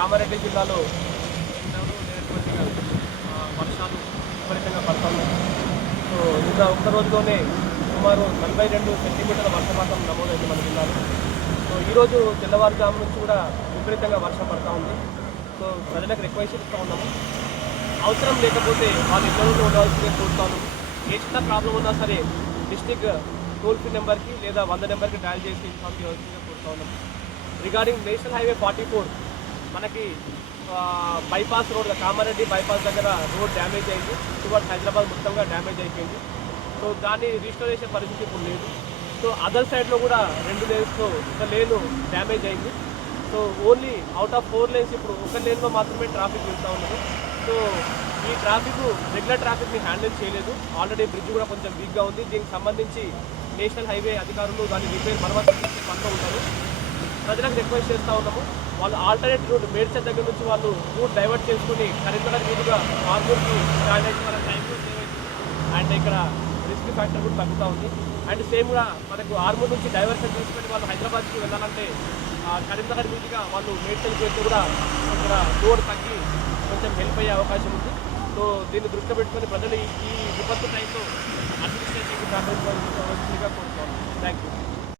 కామారెడ్డి జిల్లాలో వర్షాలు విపరీతంగా పడతాము సో ఇంత ఒక్క రోజులోనే సుమారు నలభై రెండు సెంటీమీటర్ల వర్షపాతం నమోదైంది మన జిల్లాలో. సో ఈరోజు తెల్లవారుజాము నుంచి కూడా విపరీతంగా వర్షం పడతా ఉంది. సో ప్రజలకు రిక్వెస్ట్ ఇస్తూ ఉన్నాము. అవసరం లేకపోతే వాళ్ళు ఇబ్బందులు ఉండవలసిందే చూస్తాను ఏ చిన్న ప్రాబ్లం ఉన్నా సరే డిస్టిక్ టోల్ ఫ్రీ నెంబర్కి లేదా వంద నెంబర్కి డయల్ చేసి ఇన్ఫామ్ చేయవలసిందే కోరుతా ఉన్నాము. Regarding national highway forty four మనకి బైపాస్ రోడ్ కామారెడ్డి బైపాస్ దగ్గర రోడ్ డ్యామేజ్ అయింది. టువర్డ్స్ హైదరాబాద్ మొత్తంగా డ్యామేజ్ అయిపోయింది. సో దాన్ని రీస్టోరేషన్ పరిస్థితి ఇప్పుడు లేదు. సో అదర్ సైడ్లో కూడా రెండు లేన్స్లో ఒక లేను డ్యామేజ్ అయింది. So only out of four lanes ఇప్పుడు ఒక లేన్లో మాత్రమే ట్రాఫిక్ వెళ్తూ ఉన్నది. సో ఈ ట్రాఫిక్ రెగ్యులర్ ట్రాఫిక్ని హ్యాండిల్ చేయలేదు. ఆల్రెడీ బ్రిడ్జ్ కూడా కొంచెం వీక్గా ఉంది. దీనికి సంబంధించి నేషనల్ హైవే అధికారులు దాని రిపేర్ బలవంతం చేసే పనిలో ఉంటారు. ప్రజలకు రిక్వెస్ట్ చేస్తూ ఉన్నాము. వాళ్ళు ఆల్టర్నేట్ రూట్ మేడ్చల్ దగ్గర నుంచి వాళ్ళు రూట్ డైవర్ట్ చేసుకుని కరీంనగర్ మీదుగా ఆర్మూర్కి జాయిన్ అయితే వాళ్ళ టైం సేవ్ అండ్ ఇక్కడ రిస్క్ ఫ్యాక్టర్ కూడా తగ్గుతూ ఉంది. అండ్ సేమ్ కూడా మనకు ఆర్మూర్ నుంచి డైవర్షన్ తీసుకొని వాళ్ళు హైదరాబాద్కి వెళ్ళాలంటే ఆ కరీంనగర్ మీదుగా వాళ్ళు మేడ్చల్కి వెళ్తే కూడా ఇక్కడ రోడ్ తగ్గి కొంచెం హెల్ప్ అయ్యే అవకాశం ఉంది. సో దీన్ని దృష్టిలో పెట్టుకొని ప్రజలు ఈ విపత్తు టైంలో అడ్మినిస్ట్రేషన్కి సహకరించవలసిందిగా కోరుతున్నాను థ్యాంక్ యూ